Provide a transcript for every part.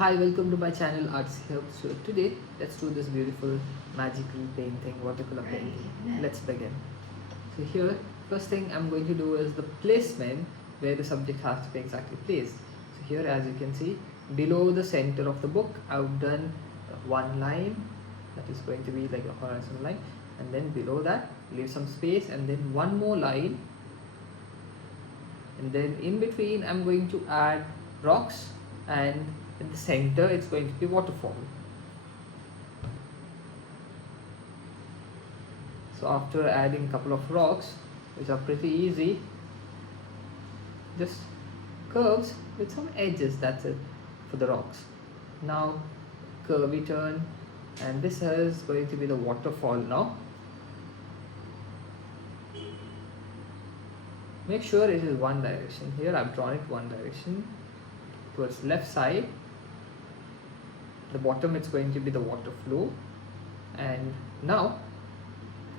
Hi, welcome to my channel Artsy Help. So today let's do this beautiful magical painting, watercolor painting. Let's begin. So here, first thing I'm going to do is the placement where the subject has to be exactly placed. So here, as you can see, below the center of the book, I've done one line that is going to be like a horizontal line, and then below that leave some space, and then one more line, and then in between I'm going to add rocks, and in the center it's going to be waterfall. So after adding a couple of rocks, which are pretty easy, just curves with some edges, that's it for the rocks. Now curvy turn, and this is going to be the waterfall. Now make sure it is one direction. Here I've drawn it one direction towards left side. The bottom it's going to be the water flow. And now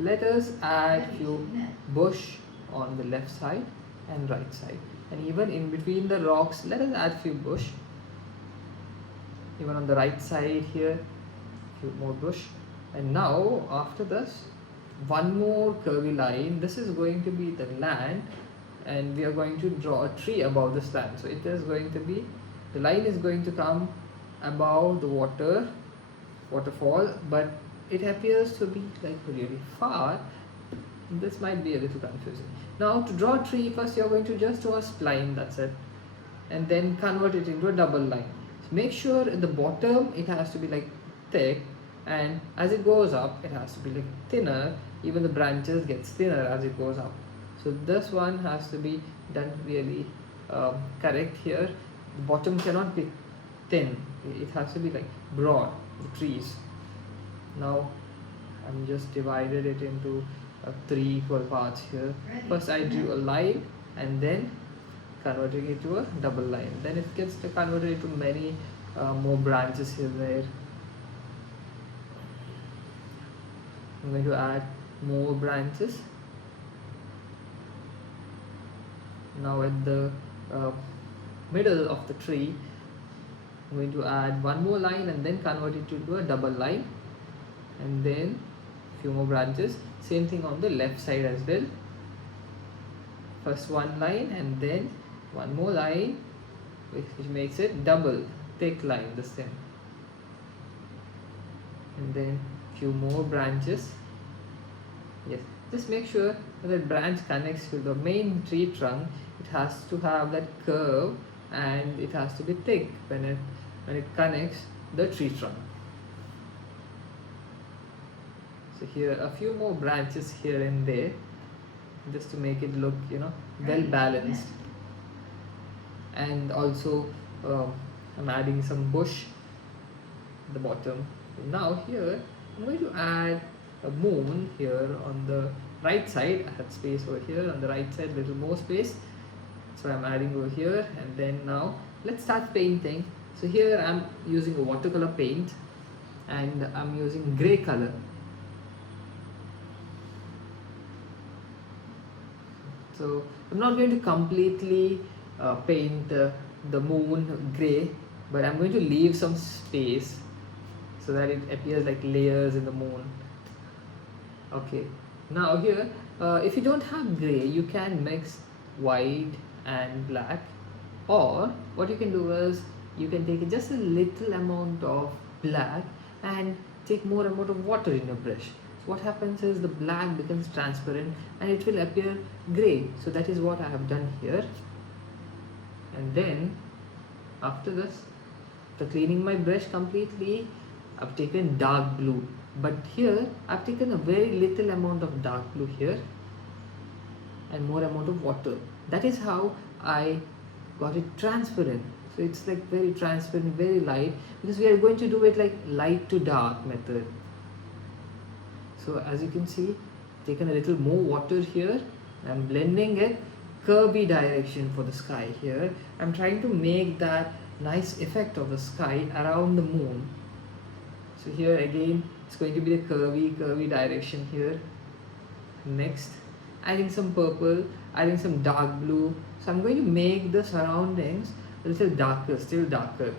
let us add few bush on the left side and right side, and even in between the rocks let us add few bush. Even on the right side here, few more bush. And now after this, one more curvy line. This is going to be the land, and we are going to draw a tree above this land. So it is going to be, the line is going to come above the waterfall, but it appears to be like really far. This might be a little confusing. Now to draw a tree, first you are going to just draw a spline, that's it, and then convert it into a double line. So make sure at the bottom it has to be like thick, and as it goes up it has to be like thinner. Even the branches gets thinner as it goes up. So this one has to be done really correct here. The bottom cannot be thin, it has to be like broad, the trees. Now I'm just divided it into 3 equal parts here. First I drew a line, and then converting it to a double line. Then it gets converted into many more branches here there. I'm going to add more branches. Now at the middle of the tree, I'm going to add one more line and then convert it into a double line, and then few more branches. Same thing on the left side as well. First one line and then one more line, which makes it double thick line this thing, and then few more branches. Yes, just make sure that branch connects to the main tree trunk. It has to have that curve, and it has to be thick when it connects the tree trunk. So here a few more branches here and there, just to make it look well balanced. And also I'm adding some bush at the bottom. Now here I'm going to add a moon here on the right side. I had space over here on the right side, little more space, so I'm adding over here. And then now let's start painting. So here I'm using a watercolor paint, and I'm using gray color. So I'm not going to completely paint the moon gray, but I'm going to leave some space so that it appears like layers in the moon. Okay, now here if you don't have gray, you can mix white and black, or what you can do is you can take just a little amount of black and take more amount of water in your brush. So what happens is the black becomes transparent and it will appear gray. So that is what I have done here. And then after this, after cleaning my brush completely, I've taken dark blue, but here I've taken a very little amount of dark blue here and more amount of water. That is how I got it transparent. So it's like very transparent, very light, because we are going to do it like light to dark method. So as you can see, taken a little more water here. I'm blending it curvy direction for the sky here. I'm trying to make that nice effect of the sky around the moon. So here again it's going to be the curvy direction here. Next, adding some purple, adding some dark blue. So I'm going to make the surroundings a little darker, still darker.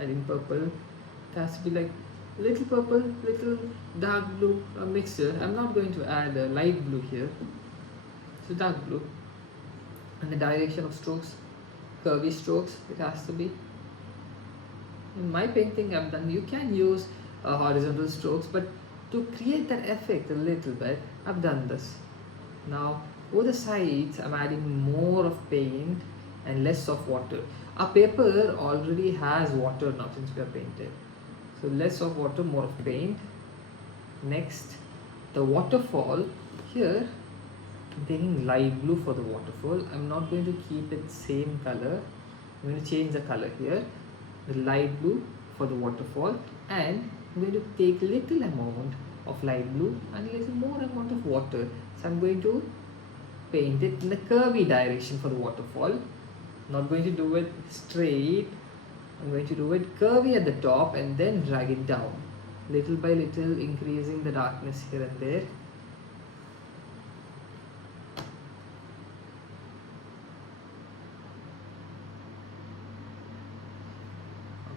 adding purple. It has to be like little purple, little dark blue mixture. I'm not going to add a light blue here, so dark blue. And the direction of strokes, curvy strokes, it has to be. In my painting I've done, you can use horizontal strokes, but to create that effect a little bit, I've done this. Now over the sides I'm adding more of paint and less of water. Our paper already has water now since we have painted, so less of water, more of paint. Next, the waterfall. Here I'm taking light blue for the waterfall. I'm not going to keep it same color. I'm going to change the color here, the light blue for the waterfall, and I'm going to take little amount of light blue and little more amount of water. So I'm going to paint it in the curvy direction for the waterfall. Not going to do it straight. I'm going to do it curvy at the top and then drag it down little by little, increasing the darkness here and there.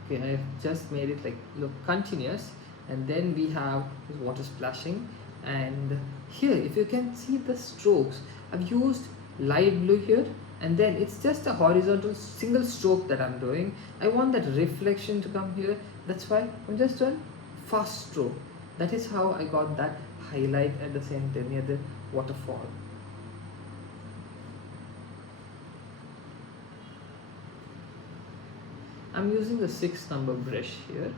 Okay, I've just made it like look continuous, and then we have this water splashing. And here if you can see the strokes, I've used light blue here, and then it's just a horizontal single stroke that I'm doing. I want that reflection to come here, that's why I'm just doing fast stroke. That is how I got that highlight at the center near the waterfall. I'm using the 6 number brush here.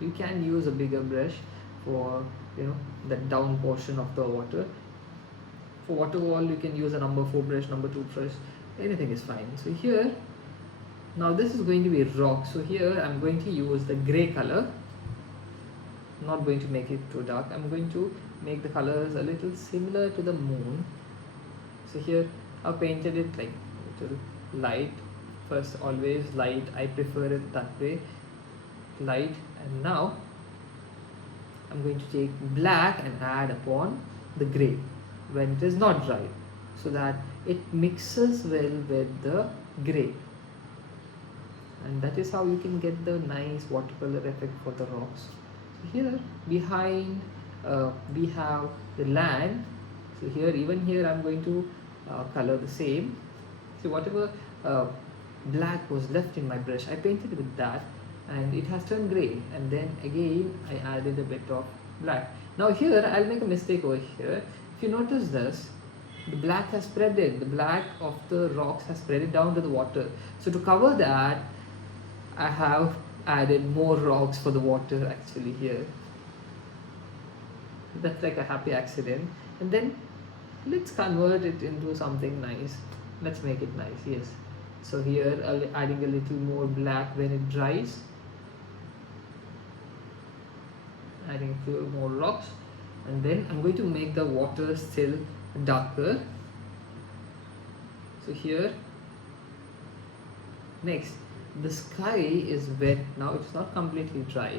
You can use a bigger brush for the down portion of the water. For waterfall you can use a number 4 brush, number 2 brush, anything is fine. So here, now this is going to be rock, so here I'm going to use the gray color. I'm not going to make it too dark. I'm going to make the colors a little similar to the moon. So here I've painted it like a little light. First, always light, I prefer it that way, light. And now I'm going to take black and add upon the gray when it is not dry, so that it mixes well with the gray, and that is how you can get the nice watercolor effect for the rocks. So here behind we have the land. So here, even here I'm going to color the same. So whatever black was left in my brush, I painted with that, and it has turned gray, and then again I added a bit of black. Now here I'll make a mistake over here. If you notice this, the black has spread it, the black of the rocks has spread it down to the water. So to cover that, I have added more rocks for the water actually here. That's like a happy accident. And then let's convert it into something nice. Let's make it nice, yes. So here adding a little more black when it dries, adding a few more rocks, and then I'm going to make the water still darker. So here, next, the sky is wet now, it's not completely dry.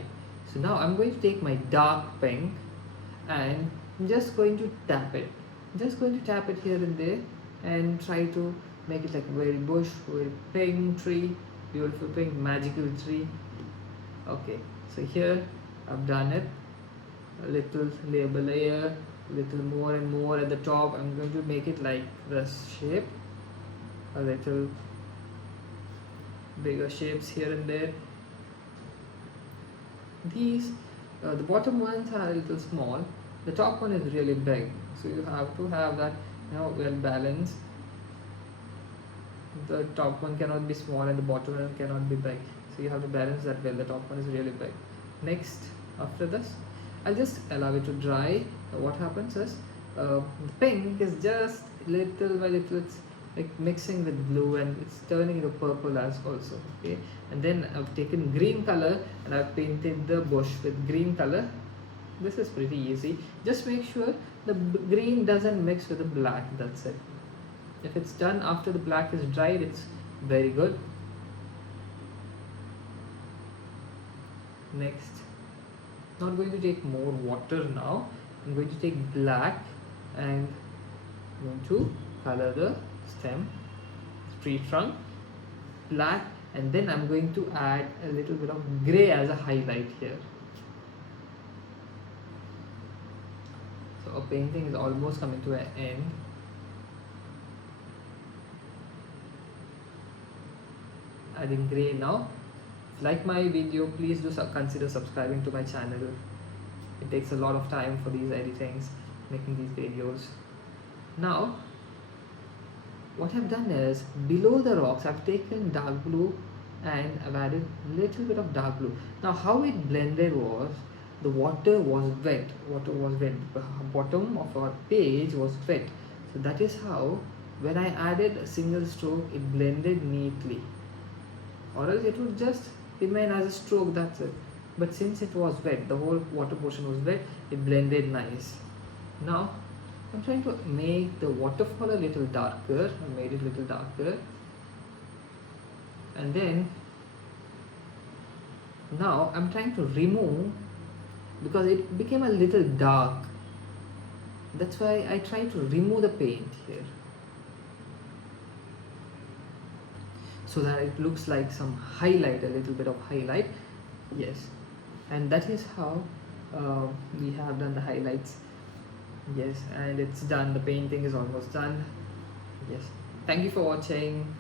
So now I'm going to take my dark pink and I'm just going to tap it. I'm just going to tap it here and there and try to make it like very bush, very pink tree, beautiful pink, magical tree. Okay, so here I've done it. A little layer, a little more and more at the top. I'm going to make it like this shape, a little bigger shapes here and there. These the bottom ones are a little small, the top one is really big, so you have to have that well balanced. The top one cannot be small and the bottom one cannot be big, so you have to balance that well. The top one is really big. Next, after this, I'll just allow it to dry. What happens is the pink is just little by little, it's like mixing with blue and it's turning into purple as also. Okay, and then I've taken green color and I've painted the bush with green color. This is pretty easy. Just make sure the green doesn't mix with the black, that's it. If it's done after the black is dried, it's very good. Next, not going to take more water now. I'm going to take black and I'm going to color the stem, tree trunk. Black and then I'm going to add a little bit of gray as a highlight here. So our painting is almost coming to an end. Adding gray now. If you like my video, please do consider subscribing to my channel. It takes a lot of time for these editings, making these videos. Now what I've done is, below the rocks I've taken dark blue and I've added a little bit of dark blue. Now how it blended was, the water was wet, the bottom of our page was wet, so that is how when I added a single stroke it blended neatly, or else it would just remain as a stroke, that's it. But since it was wet, the whole water portion was wet, it blended nice. Now I'm trying to make the waterfall a little darker. I made it a little darker, and then now I'm trying to remove, because it became a little dark, that's why I try to remove the paint here so that it looks like some highlight, a little bit of highlight. Yes, and that is how we have done the highlights. Yes, and it's done. The painting is almost done. Yes, thank you for watching.